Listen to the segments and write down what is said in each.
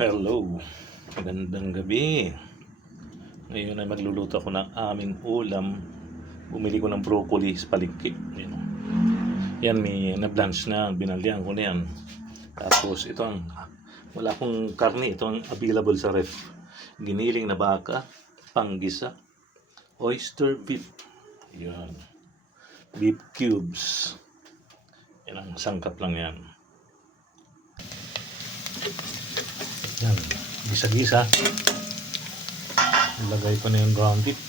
Hello, magandang gabi. Ngayon ay magluluto ako ng aming ulam. Bumili ko ng broccoli sa palengke. Yan, may na-blanch na, binalihan ko na yan. Tapos ito ang, wala akong karne, ito ang available sa ref. Giniling na baka, panggisa, oyster beef. Yan. Beef cubes. Yan ang sangkap lang yan. Yan, gisa-gisa. Ilagay ko na yung ground beef.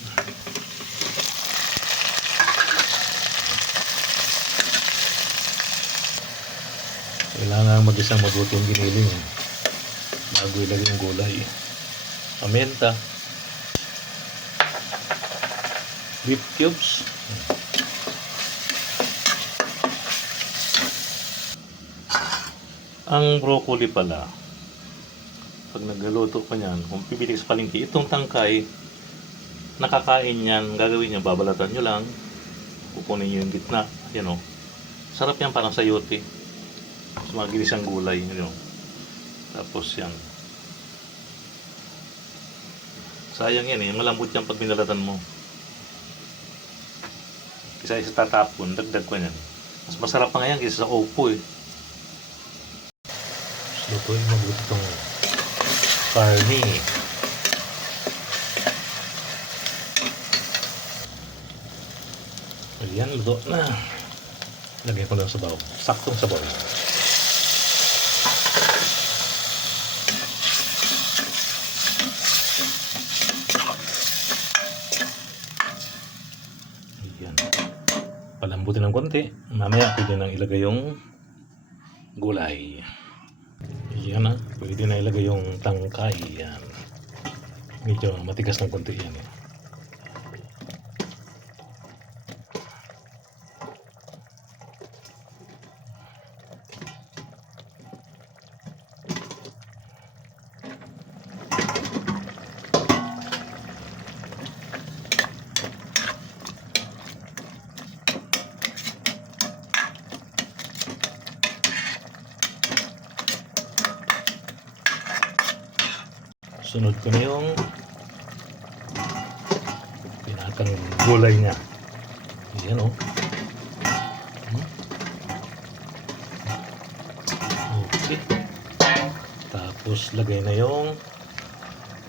Kailangan mag-isang mabuti yung giniling bago ilagay yung gulay. Paminta, beef cubes, ang broccoli pala. Pag nagluluto ko niyan, kung pipili sa palengke, itong tangkay, nakakain yan, gagawin niyo, babalatan nyo lang, kukunin nyo yung gitna, yan o. Sarap yan, parang sayote. Sa mga ginisang gulay, yun o. Tapos yan. Sayang yan eh, malambot yan pag binalatan mo. Isa-isa tatapon, dagdag ko yan. Mas masarap pa nga yan kaysa sa opo eh. Lutuin mabuti itong karne. Ayan, luto na. Lagyan ko lang sa sabaw. Saktong sabaw. Ayan. Palambutin ng konti. Mamaya pwede nang ilagay yung gulay. Yan na, pwede na ilagay yung tangkay. Yan. Medyo matigas ng konti yan. Sunod ko na yung pinakang gulay niya. Ayan o. Okay. Tapos lagay na yung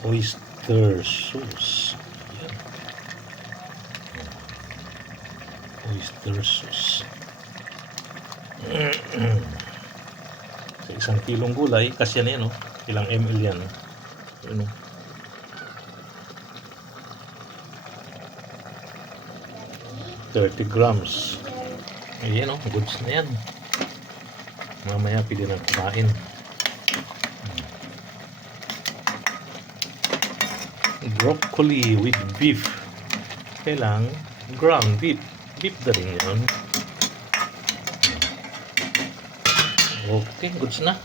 oyster sauce. Ayan. Oyster sauce. Sa 1 kilong gulay, kasi yan o. Ilang ml yan. Ano? 30 grams. Ayan o, goods na yan. Mamaya pwede na kumain. Broccoli with beef. Kailang ground beef. Beef na rin yan. Okay, goods na.